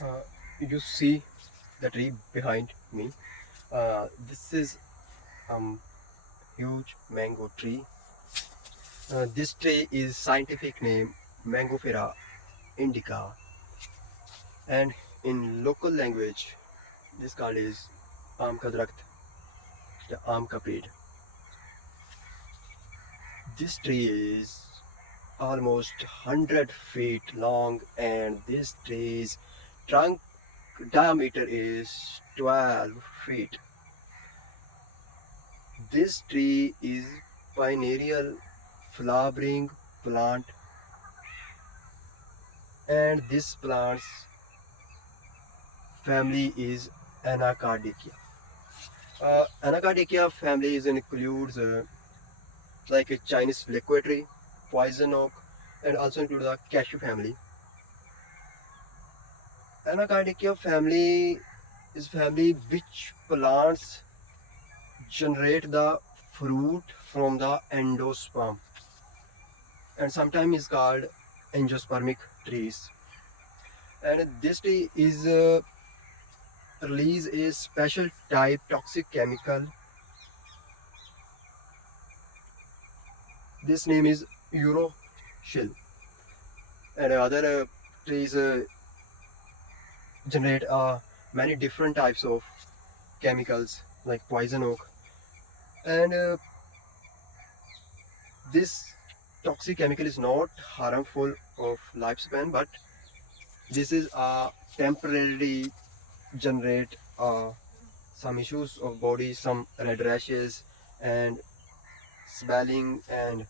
Uh, you see the tree behind me. This is um huge mango tree. This tree is scientific name Mangofera indica, and in local language, this called is आम का दरख्त, the आम का पेड़. This tree is almost 100 feet long, and this tree's trunk diameter is 12 feet. This tree is perennial flowering plant, and this plant's family is Anacardiaceae. Anacardiaceae family includes like a Chinese liquid tree, poison oak, and also include the cashew family. Anacardiaceae family is family which plants generate the fruit from the endosperm, and sometimes is called angiospermic trees. And this tree is release a special type toxic chemical. This name is urushiol. And other trees generate many different types of chemicals like poison oak. And this toxic chemical is not harmful of lifespan, but this is temporarily generate some issues of body, some red rashes and swelling, and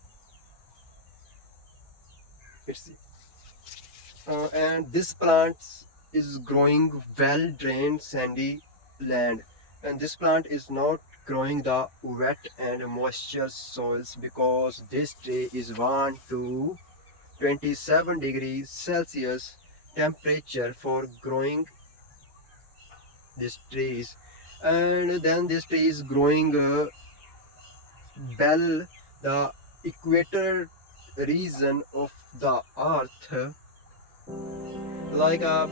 it's and this plant is growing well drained sandy land, and this plant is not growing the wet and moisture soils because this tree is 1 to 27 degrees Celsius temperature for growing these trees. And then this tree is growing well the equator region of the earth, like a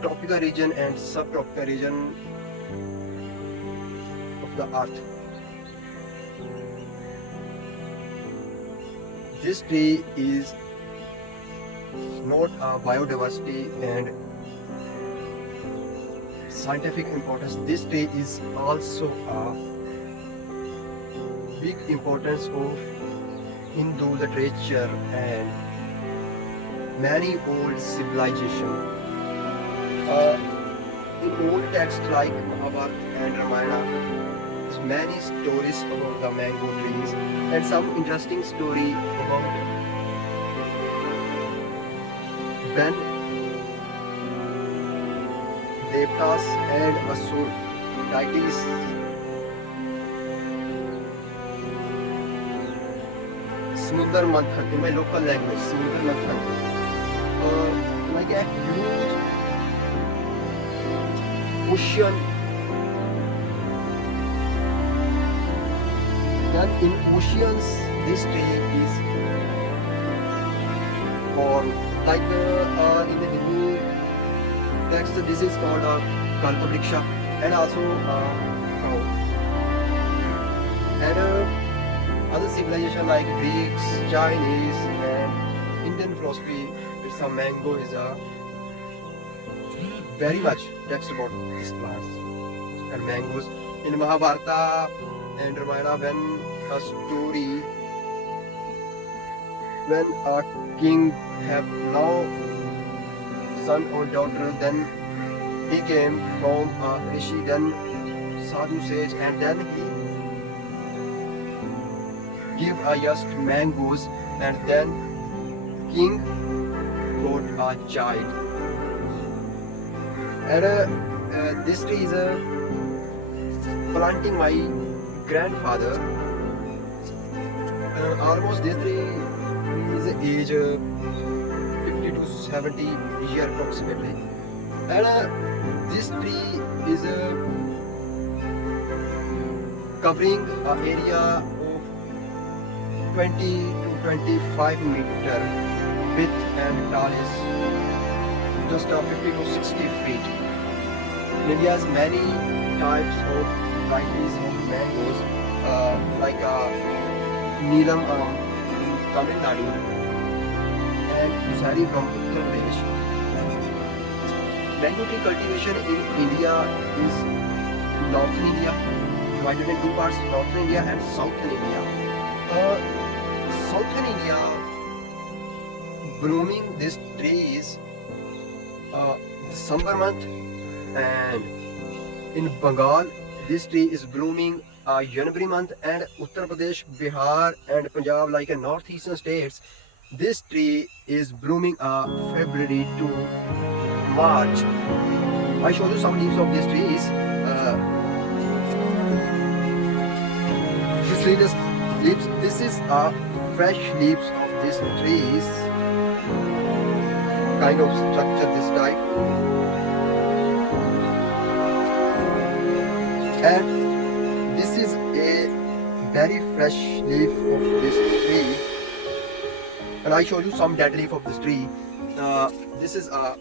tropical region and subtropical region of the earth. This tree is not a biodiversity and scientific importance. This tree is also a big importance of Hindu literature and many old civilization. In old texts like Mahabharata and Ramayana, there's many stories about the mango trees and some interesting story about when Devtas and Asur deities Samudra Manthan, in my local language, Samudra Manthan, like a huge ocean. Then in oceans, this tree is born. Like in the Hindu text, this is called a Kalpavriksha, and also cow. And other civilization like Greeks, Chinese, and Indian philosophy, it's a mango is a very much text about these plants and mangoes. In Mahabharata and Ramayana, when a story, when a king have now son or daughter, then he came from a rishi, then sadhu sage, and then he give a just mangoes, and then king got a child. And this tree is planting my grandfather. Almost this tree is age 50 to 70 year approximately. And this tree is covering an area of 20 to 25 meter width and tall is just 50 to 60 feet. In India has many types of varieties of mangoes, like Neelam in Tamil Nadu and Usari from Uttar Pradesh. Mango tree cultivation in India is Northern India, divided in two parts, Northern India and Southern India. Southern India, blooming these trees December month, and in Bengal this tree is blooming January month, and Uttar Pradesh, Bihar and Punjab, like northeastern states, this tree is blooming February to March. I show you some leaves of these trees. This is fresh leaves of these trees, kind of structure this type, and this is a very fresh leaf of this tree, and I show you some dead leaf of this tree. This is a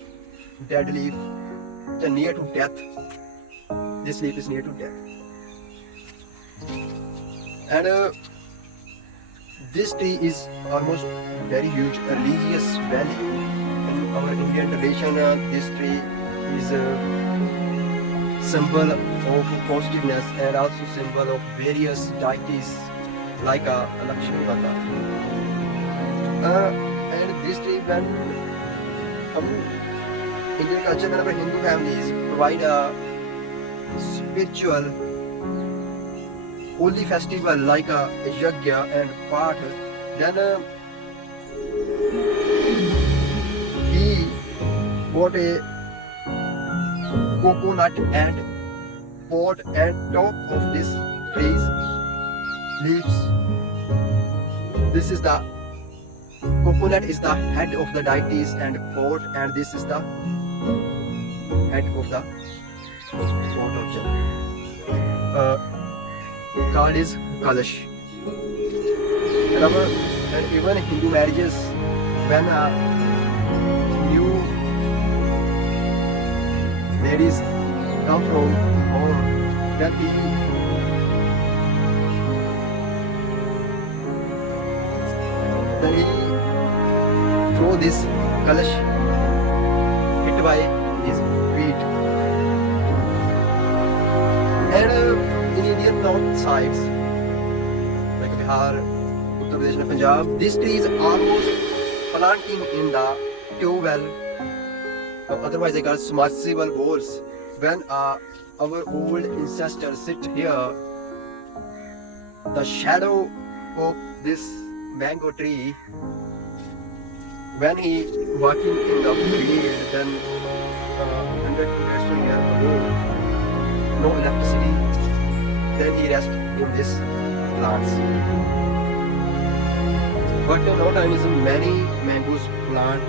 dead leaf, near to death. This leaf is near to death, and this tree is almost very huge religious value in our Indian tradition. This tree is a symbol of positiveness and also symbol of various deities like Lakshmi Mata. And this tree, when Indian culture, when our Hindu families provide a spiritual holy festival like a yajna and part, then he bought a coconut and pot and top of this trees leaves. This is the coconut is the head of the deities and pot, and this is the head of the pot object. Called is Kalash. And even Hindu marriages, when new ladies come from home, then he throw this Kalash hit by his feet. And in Indian north sides, like Bihar, Uttar Pradesh and Punjab, this tree is almost planting in the tube well, otherwise they call submersible bowls. When our old ancestors sit here, the shadow of this mango tree, when he walking in the field, then 100 to 200 years ago, no electricity, then he rest in this plants. But nowadays many mangoes plant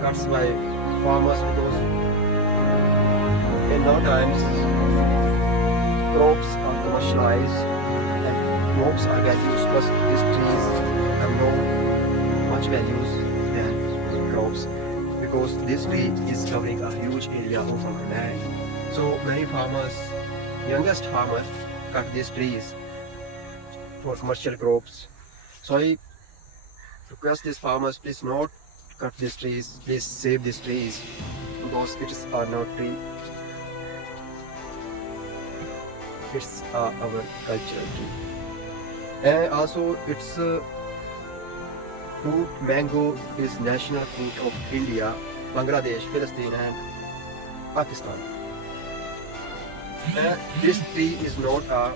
cuts by farmers, because in nowadays crops are commercialized and crops are values, but these trees have no much values than crops, because this tree is covering a huge area of our land. So many farmers, youngest farmers, cut these trees for commercial crops. So I request these farmers, please not cut these trees, please save these trees, because it is not tree, it's our cultural tree. And also its fruit, mango, is national fruit of India, Bangladesh, Palestine and Pakistan. This tree is not a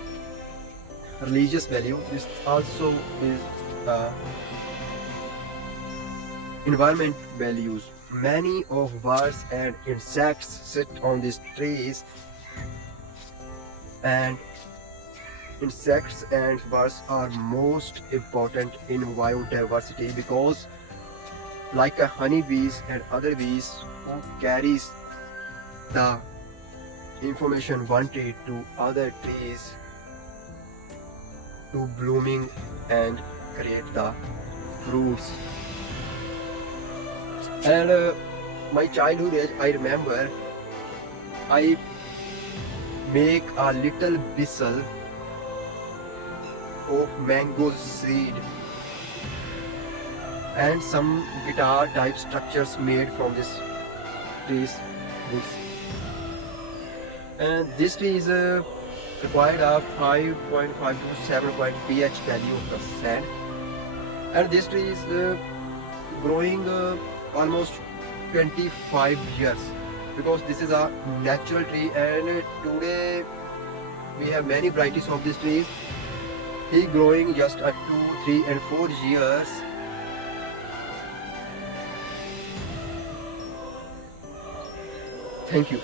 religious value, this also is environment values. Many of birds and insects sit on these trees, and insects and birds are most important in biodiversity, because like honeybees and other bees who carries the information wanted to other trees to blooming and create the fruits. And my childhood age, I remember I make a little whistle of mango seed and some guitar type structures made from this trees woods. And this tree is required a 5.5 to 7 pH value of the sand. And this tree is growing almost 25 years because this is a natural tree, and today we have many varieties of these trees. He growing just at 2, 3 and 4 years. Thank you.